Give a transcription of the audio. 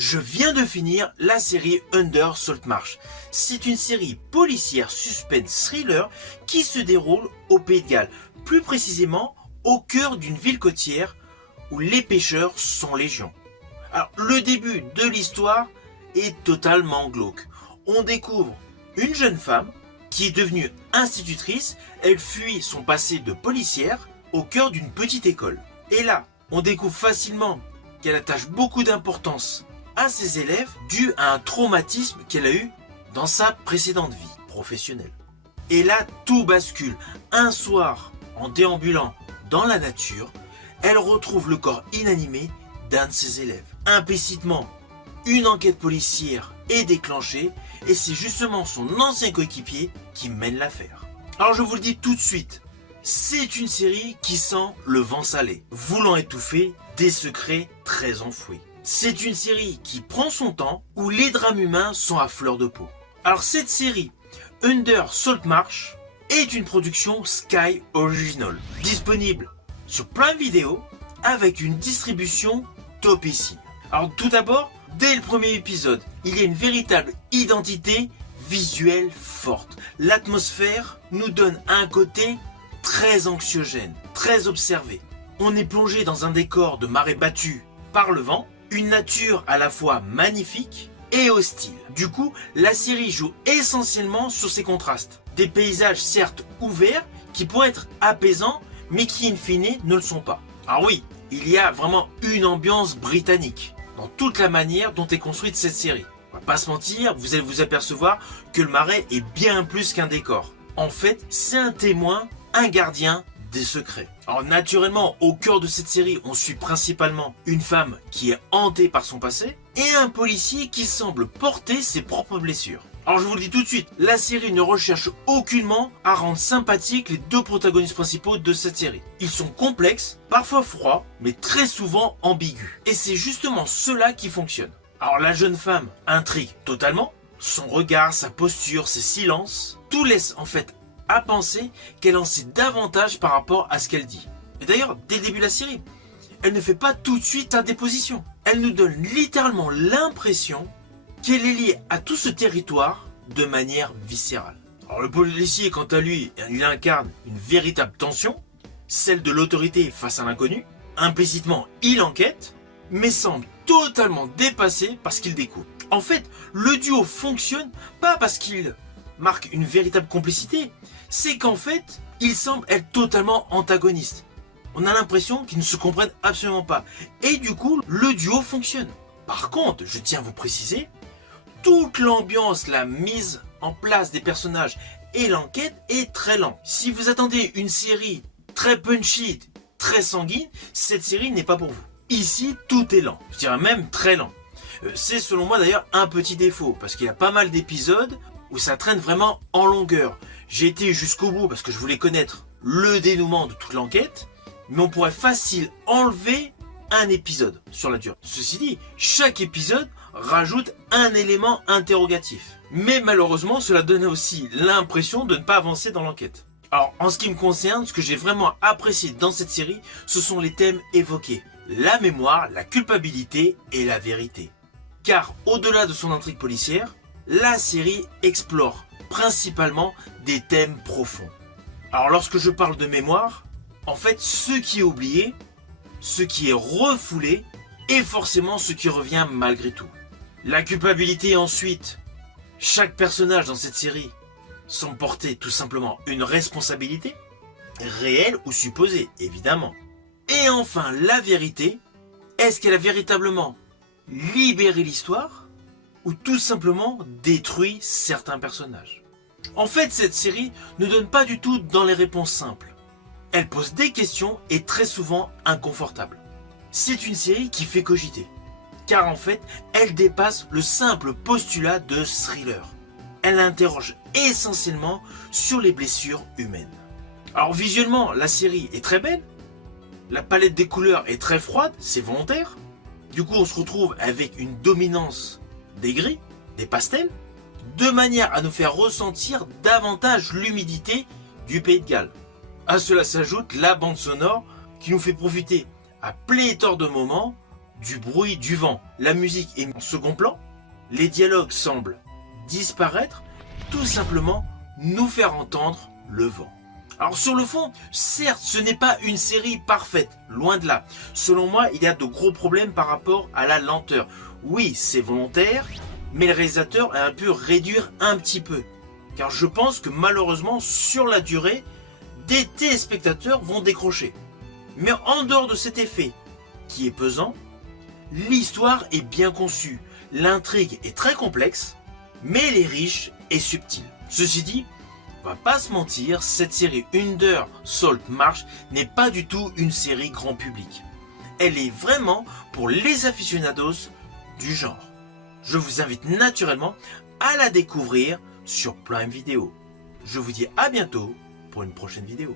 Je viens de finir la série Under Saltmarsh. C'est une série policière suspense thriller qui se déroule au Pays de Galles, plus précisément au cœur d'une ville côtière où les pêcheurs sont légion. Alors, le début de l'histoire est totalement glauque. On découvre une jeune femme qui est devenue institutrice. Elle fuit son passé de policière au cœur d'une petite école. Et là, on découvre facilement qu'elle attache beaucoup d'importance à ses élèves dû à un traumatisme qu'elle a eu dans sa précédente vie professionnelle. Et là, tout bascule. Un soir, en déambulant dans la nature, elle retrouve le corps inanimé d'un de ses élèves. Implicitement, une enquête policière est déclenchée et c'est justement son ancien coéquipier qui mène l'affaire. Alors je vous le dis tout de suite, c'est une série qui sent le vent salé, voulant étouffer des secrets très enfouis. C'est une série qui prend son temps, où les drames humains sont à fleur de peau. Alors cette série, Under Saltmarsh, est une production Sky Original, disponible sur Prime Video, avec une distribution topissime. Alors tout d'abord, dès le premier épisode, il y a une véritable identité visuelle forte. L'atmosphère nous donne un côté très anxiogène, très observé. On est plongé dans un décor de marée battue par le vent, une nature à la fois magnifique et hostile. Du coup, la série joue essentiellement sur ces contrastes. Des paysages certes ouverts, qui pourraient être apaisants, mais qui in fine ne le sont pas. Alors oui, il y a vraiment une ambiance britannique dans toute la manière dont est construite cette série. On va pas se mentir, vous allez vous apercevoir que le marais est bien plus qu'un décor. En fait, c'est un témoin, un gardien des secrets. Alors naturellement, au cœur de cette série, on suit principalement une femme qui est hantée par son passé et un policier qui semble porter ses propres blessures. Alors je vous le dis tout de suite, la série ne recherche aucunement à rendre sympathiques les deux protagonistes principaux de cette série. Ils sont complexes, parfois froids, mais très souvent ambigus. Et c'est justement cela qui fonctionne. Alors la jeune femme intrigue totalement, son regard, sa posture, ses silences, tout laisse en fait à penser qu'elle en sait davantage par rapport à ce qu'elle dit. Et d'ailleurs, dès le début de la série, elle ne fait pas tout de suite sa déposition. Elle nous donne littéralement l'impression qu'elle est liée à tout ce territoire de manière viscérale. Alors le policier, quant à lui, il incarne une véritable tension, celle de l'autorité face à l'inconnu. Implicitement, il enquête, mais semble totalement dépassé par ce qu'il découvre. En fait, le duo fonctionne pas parce qu'il marque une véritable complicité, c'est qu'en fait, ils semblent être totalement antagonistes. On a l'impression qu'ils ne se comprennent absolument pas. Et du coup, le duo fonctionne. Par contre, je tiens à vous préciser, toute l'ambiance, la mise en place des personnages et l'enquête est très lente. Si vous attendez une série très punchy, très sanguine, cette série n'est pas pour vous. Ici, tout est lent. Je dirais même très lent. C'est selon moi d'ailleurs un petit défaut, parce qu'il y a pas mal d'épisodes où ça traîne vraiment en longueur. J'ai été jusqu'au bout parce que je voulais connaître le dénouement de toute l'enquête, mais on pourrait facile enlever un épisode sur la durée. Ceci dit, chaque épisode rajoute un élément interrogatif. Mais malheureusement, cela donne aussi l'impression de ne pas avancer dans l'enquête. Alors, en ce qui me concerne, ce que j'ai vraiment apprécié dans cette série, ce sont les thèmes évoqués. La mémoire, la culpabilité et la vérité. Car au-delà de son intrigue policière, la série explore principalement des thèmes profonds. Alors lorsque je parle de mémoire, en fait ce qui est oublié, ce qui est refoulé, est forcément ce qui revient malgré tout. La culpabilité ensuite, chaque personnage dans cette série semble porter tout simplement une responsabilité, réelle ou supposée évidemment. Et enfin la vérité, est-ce qu'elle a véritablement libéré l'histoire ou tout simplement détruit certains personnages? En fait, cette série ne donne pas du tout dans les réponses simples. Elle pose des questions et très souvent inconfortables. C'est une série qui fait cogiter, car en fait, elle dépasse le simple postulat de thriller. Elle interroge essentiellement sur les blessures humaines. Alors visuellement, la série est très belle, la palette des couleurs est très froide, c'est volontaire. Du coup, on se retrouve avec une dominance des gris, des pastels, de manière à nous faire ressentir davantage l'humidité du Pays de Galles. À cela s'ajoute la bande sonore qui nous fait profiter à pléthore de moments du bruit du vent. La musique est en second plan, les dialogues semblent disparaître, tout simplement nous faire entendre le vent. Alors sur le fond, certes, ce n'est pas une série parfaite, loin de là. Selon moi, il y a de gros problèmes par rapport à la lenteur. Oui, c'est volontaire, mais le réalisateur a pu réduire un petit peu. Car je pense que malheureusement, sur la durée, des téléspectateurs vont décrocher. Mais en dehors de cet effet, qui est pesant, l'histoire est bien conçue, l'intrigue est très complexe, mais elle est riche et subtile. Ceci dit, on va pas se mentir, cette série Under Salt Marsh n'est pas du tout une série grand public. Elle est vraiment pour les aficionados du genre. Je vous invite naturellement à la découvrir sur Prime Video. Je vous dis à bientôt pour une prochaine vidéo.